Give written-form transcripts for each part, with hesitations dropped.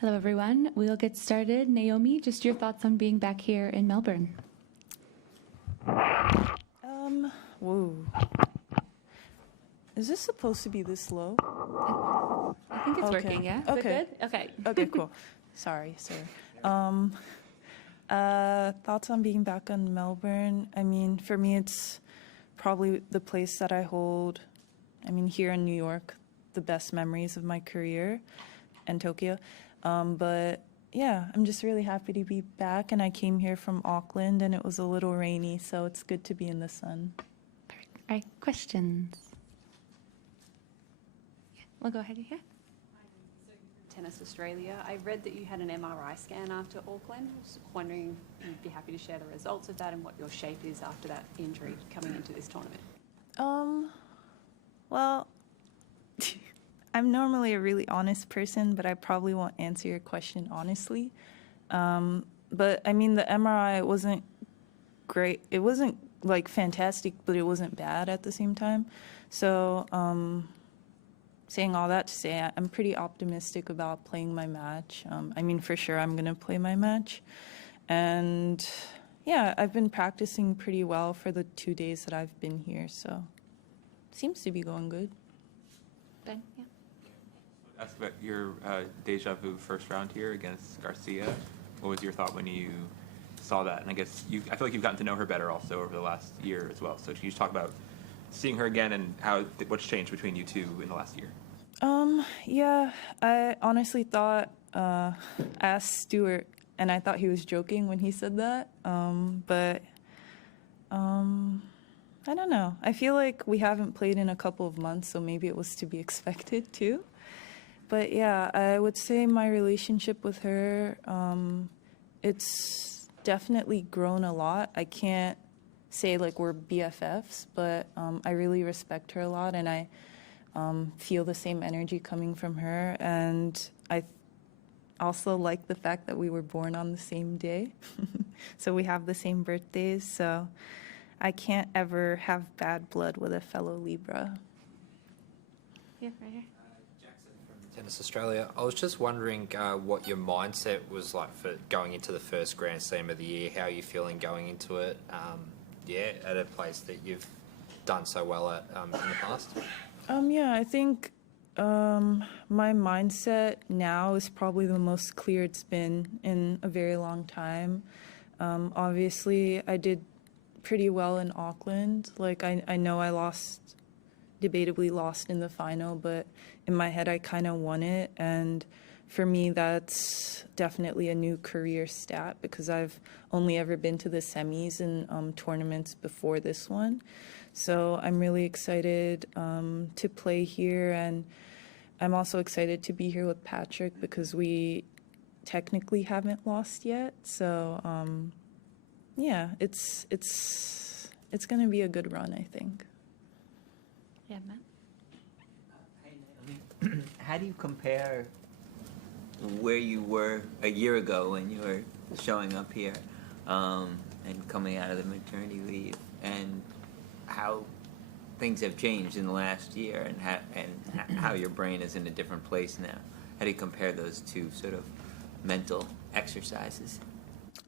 Hello, everyone. We'll get started. Naomi, just your thoughts on being back here in Melbourne. Whoa. Is this supposed to be this low? I think it's working, yeah? Is Okay. it good? Okay. Okay, cool. Sorry, sir. Thoughts on being back in Melbourne? I mean, for me, it's probably the place that I hold, here in New York, the best memories of my career, and Tokyo. But yeah, I'm just really happy to be back, and I came here from Auckland, and it was a little rainy, so it's good to be in the sun. Perfect. All right, questions? Yeah, we'll go ahead here. Tennis Australia. I read that you had an MRI scan after Auckland. I was wondering if you'd be happy to share the results of that and what your shape is after that injury coming into this tournament. Well, I'm normally a really honest person, but I probably won't answer your question honestly. But I mean, the MRI wasn't great. It wasn't like fantastic, but it wasn't bad at the same time. So, saying all that to say, I'm pretty optimistic about playing my match. For sure, I'm going to play my match. And yeah, I've been practicing pretty well for the 2 days that I've been here, so seems to be going good. Ben, yeah. Ask about your deja vu first round here against Garcia. What was your thought when you saw that? And I guess I feel like you've gotten to know her better also over the last year as well. So can you just talk about seeing her again and what's changed between you two in the last year? Yeah, I honestly thought, I asked Stuart, and I thought he was joking when he said that. But I don't know. I feel like we haven't played in a couple of months, so maybe it was to be expected too. But yeah, I would say my relationship with her, it's definitely grown a lot. I can't say like we're BFFs, but I really respect her a lot, and I feel the same energy coming from her. And I also like the fact that we were born on the same day. So we have the same birthdays, so I can't ever have bad blood with a fellow Libra. Yeah, right here. Tennis Australia. I was just wondering what your mindset was like for going into the first Grand Slam of the year. How are you feeling going into it? At a place that you've done so well at in the past. I think my mindset now is probably the most clear it's been in a very long time. Obviously, I did pretty well in Auckland. Like I know I debatably lost in the final, but in my head I kind of won it, and for me that's definitely a new career stat because I've only ever been to the semis in tournaments before this one. So I'm really excited to play here, and I'm also excited to be here with Patrick because we technically haven't lost yet. So it's going to be a good run, I think. Yeah, Matt. Hey, Naomi. How do you compare where you were a year ago when you were showing up here and coming out of the maternity leave, and how things have changed in the last year, and how your brain is in a different place now? How do you compare those two sort of mental exercises?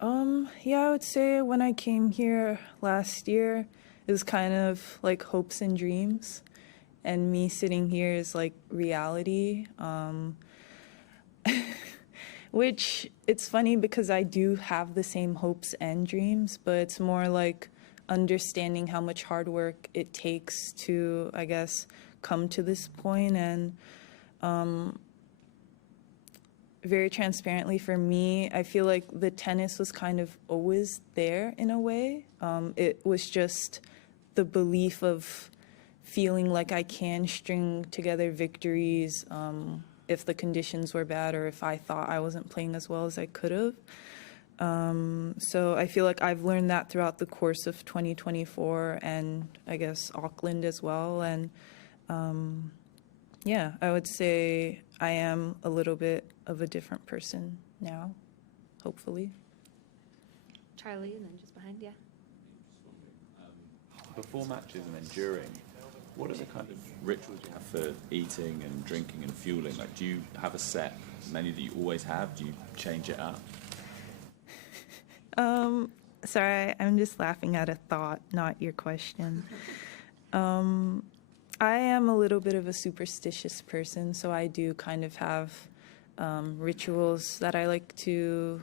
I would say when I came here last year, it was kind of like hopes and dreams, and me sitting here is like reality. Which it's funny because I do have the same hopes and dreams, but it's more like understanding how much hard work it takes to, I guess, come to this point. And very transparently for me, I feel like the tennis was kind of always there in a way. It was just the belief of feeling like I can string together victories if the conditions were bad or if I thought I wasn't playing as well as I could have. So I feel like I've learned that throughout the course of 2024 and I guess Auckland as well. And I would say I am a little bit of a different person now, hopefully. Charlie, and then just behind, yeah. Before matches and then during, What are the kind of rituals you have for eating and drinking and fueling? Like, do you have a set menu that you always have? Do you change it up? Sorry, I'm just laughing at a thought, not your question. I am a little bit of a superstitious person, so I do kind of have rituals that I like to,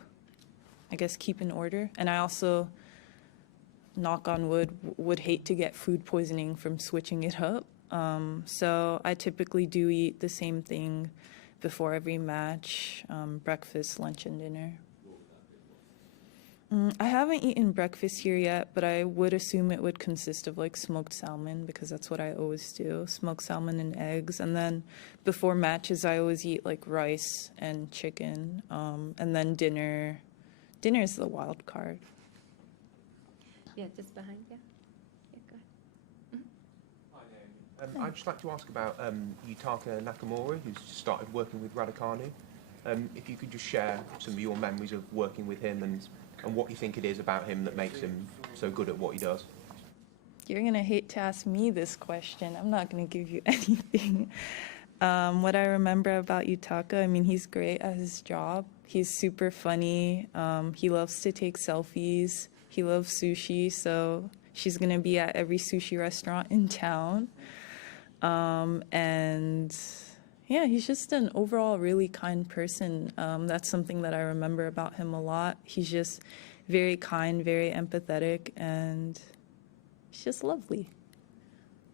I guess, keep in order. And I also, knock on wood, would hate to get food poisoning from switching it up. So I typically do eat the same thing before every match, breakfast, lunch, and dinner. I haven't eaten breakfast here yet, but I would assume it would consist of like smoked salmon because that's what I always do, smoked salmon and eggs. And then before matches, I always eat like rice and chicken. And then dinner is the wild card. Yeah, just behind, yeah. Yeah, go ahead. Hi, Naomi. I'd just like to ask about Yutaka Nakamura, who's started working with Raducanu. If you could just share some of your memories of working with him and what you think it is about him that makes him so good at what he does. You're going to hate to ask me this question. I'm not going to give you anything. What I remember about Yutaka, I mean, he's great at his job. He's super funny. He loves to take selfies. He loves sushi, so she's going to be at every sushi restaurant in town. And yeah, he's just an overall really kind person. That's something that I remember about him a lot. He's just very kind, very empathetic, and he's just lovely.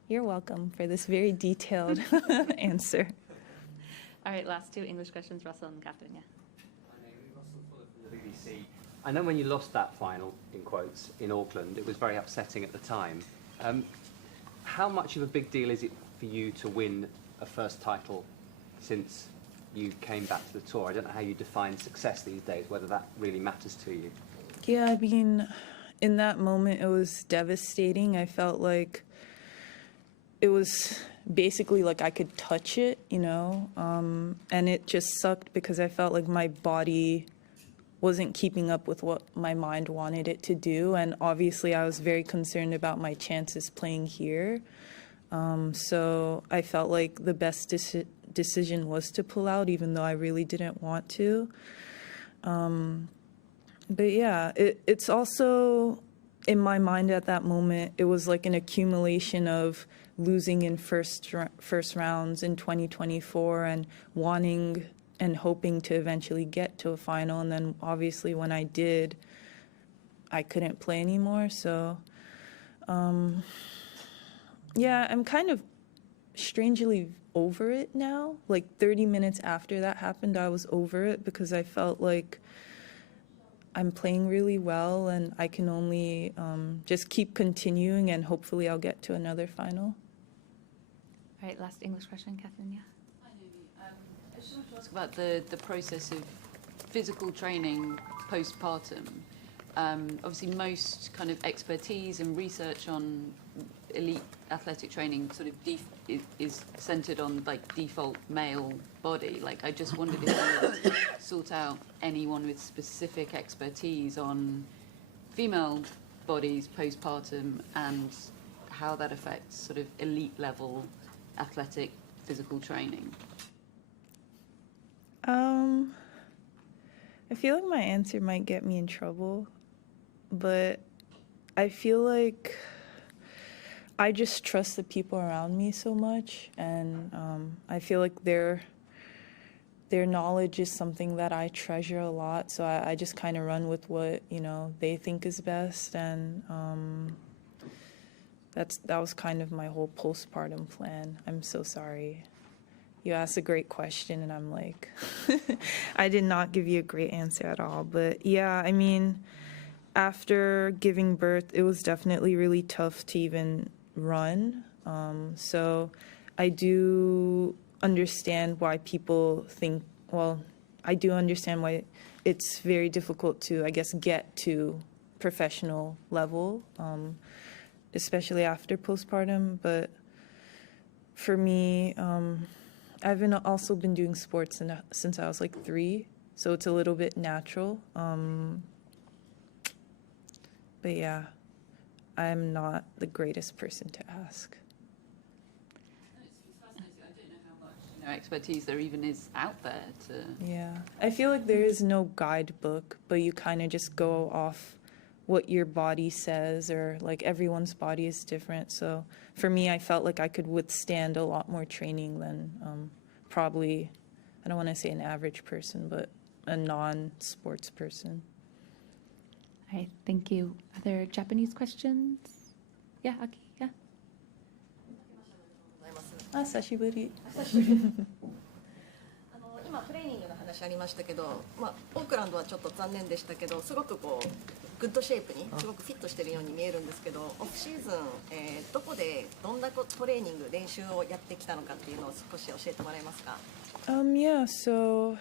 You're welcome for this very detailed answer. All right, last two English questions, Russell and Catherine, yeah. My name is Russell Fuller from the BBC. I know when you lost that final, in quotes, in Auckland, it was very upsetting at the time. How much of a big deal is it for you to win a first title since you came back to the tour? I don't know how you define success these days, whether that really matters to you. Yeah, I mean, in that moment, it was devastating. I felt like it was basically like I could touch it, you know, and it just sucked because I felt like my body wasn't keeping up with what my mind wanted it to do. And obviously, I was very concerned about my chances playing here. So I felt like the best decision was to pull out, even though I really didn't want to. But yeah, it's also, in my mind at that moment, it was like an accumulation of losing in first rounds in 2024 and wanting and hoping to eventually get to a final. And then obviously when I did, I couldn't play anymore. So yeah, I'm kind of strangely over it now. Like 30 minutes after that happened, I was over it because I felt like I'm playing really well and I can only just keep continuing and hopefully I'll get to another final. All right, last English question, Catherine, yeah. Hi, Naomi. I just wanted to ask about the process of physical training postpartum. Obviously, most kind of expertise and research on elite athletic training sort of is centered on like default male body. Like, I just wondered if you would sort out anyone with specific expertise on female bodies postpartum and how that affects sort of elite level athletic physical training. I feel like my answer might get me in trouble, but I feel like I just trust the people around me so much, and I feel like their knowledge is something that I treasure a lot, so I just kind of run with what, you know, they think is best, and that was kind of my whole postpartum plan. I'm so sorry. You asked a great question, and I'm like, I did not give you a great answer at all. But yeah, I mean, after giving birth, it was definitely really tough to even run. So I do understand why people think, well, I do understand why it's very difficult to, I guess, get to professional level, especially after postpartum. But for me, I've also been doing sports since I was like 3, so it's a little bit natural. But yeah, I'm not the greatest person to ask. expertise there even is out there to. Yeah, I feel like there is no guidebook, but you kind of just go off what your body says, or like everyone's body is different. So for me, I felt like I could withstand a lot more training than probably, I don't want to say an average person, but a non-sports person. All right, thank you. Other Japanese questions? Yeah, Aki, yeah. あ、久しぶり。今トレーニングの話ありましたけど、オークランドはちょっと残念でしたけど、すごくこうグッドシェイプにすごくフィットしているように見えるんですけど、オフシーズン、どこでどんなトレーニング練習をやってきたのかっていうのを少し教えてもらえますか？ Yeah, so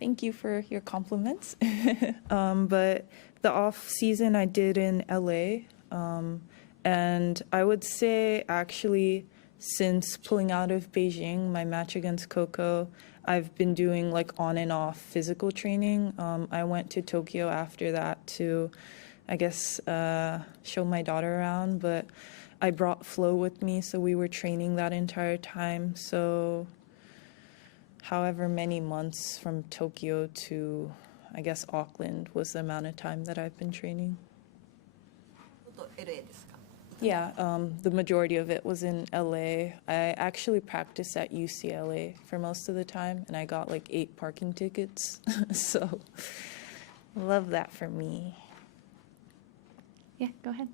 thank you for your compliments. But the off season I did in LA, and I would say actually since pulling out of Beijing, my match against Coco, I've been doing like on and off physical training. I went to Tokyo after that to, I guess, show my daughter around, but I brought Flo with me, so we were training that entire time. So however many months from Tokyo to, I guess, Auckland was the amount of time that I've been training. LA ですか？ Yeah, the majority of it was in LA. I actually practiced at UCLA for most of the time, and I got like 8 parking tickets. So, love that for me. Yeah, go ahead.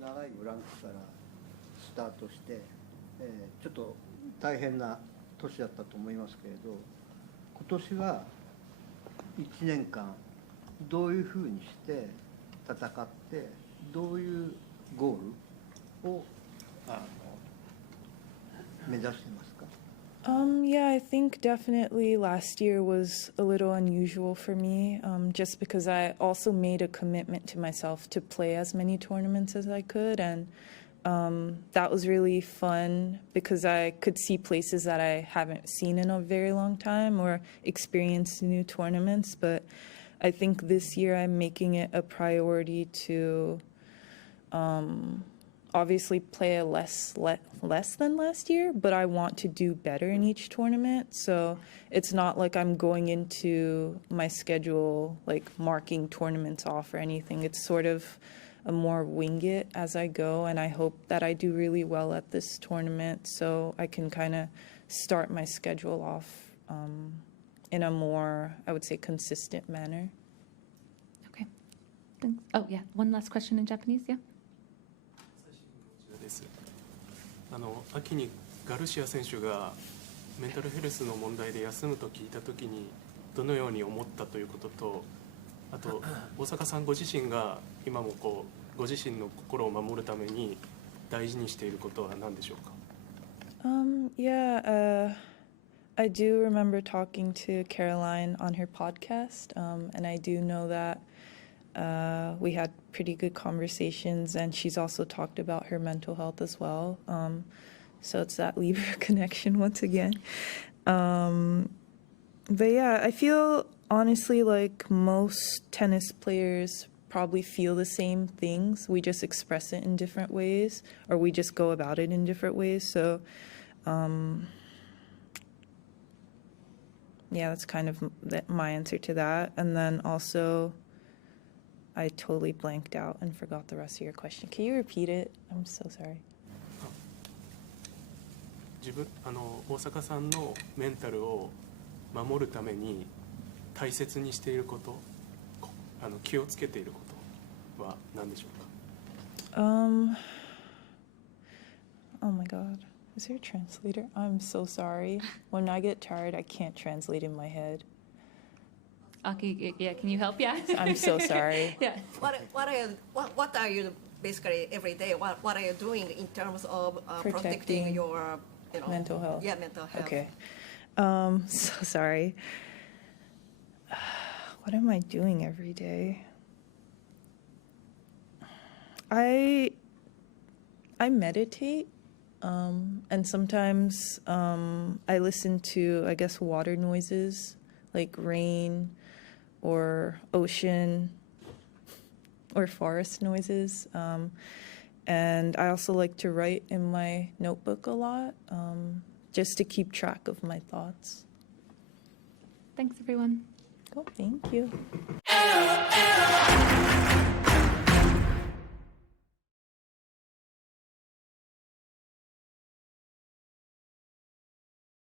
長いブランクからスタートして、ちょっと大変な年だったと思いますけれど、今年は1年間どういうふうにして戦ってどういうゴールを目指していますか？ Yeah, I think definitely last year was a little unusual for me, just because I also made a commitment to myself to play as many tournaments as I could, and that was really fun because I could see places that I haven't seen in a very long time or experience new tournaments. But I think this year I'm making it a priority to obviously play less than last year, but I want to do better in each tournament. So it's not like I'm going into my schedule like marking tournaments off or anything. It's sort of a more wing it as I go, and I hope that I do really well at this tournament so I can kind of start my schedule off in a more, I would say, consistent manner. Okay. Thanks. Oh, yeah, one last question in Japanese, yeah? 秋にガルシア選手がメンタルヘルスの問題で休むと聞いたときにどのように思ったということと、あと大坂さんご自身が今もこうご自身の心を守るために大事にしていることは何でしょうか？ I do remember talking to Caroline on her podcast, and I do know that we had pretty good conversations, and she's also talked about her mental health as well. So it's that Libra connection once again. But yeah, I feel honestly like most tennis players probably feel the same things. We just express it in different ways, or we just go about it in different ways. So yeah, that's kind of my answer to that. And then also, I totally blanked out and forgot the rest of your question. Can you repeat it? I'm so sorry. 大坂さんのメンタルを守るために大切にしていること、気をつけていることは何でしょうか？ Oh my God. Is there a translator? I'm so sorry. When I get tired, I can't translate in my head. Aki, yeah, can you help? Yeah. I'm so sorry. Yeah. What are you basically every day? What are you doing in terms of protecting your mental health? Yeah, mental health. Okay. So sorry. What am I doing every day? I meditate, and sometimes I listen to, I guess, water noises like rain or ocean or forest noises. And I also like to write in my notebook a lot, just to keep track of my thoughts. Thanks, everyone. Cool, thank you.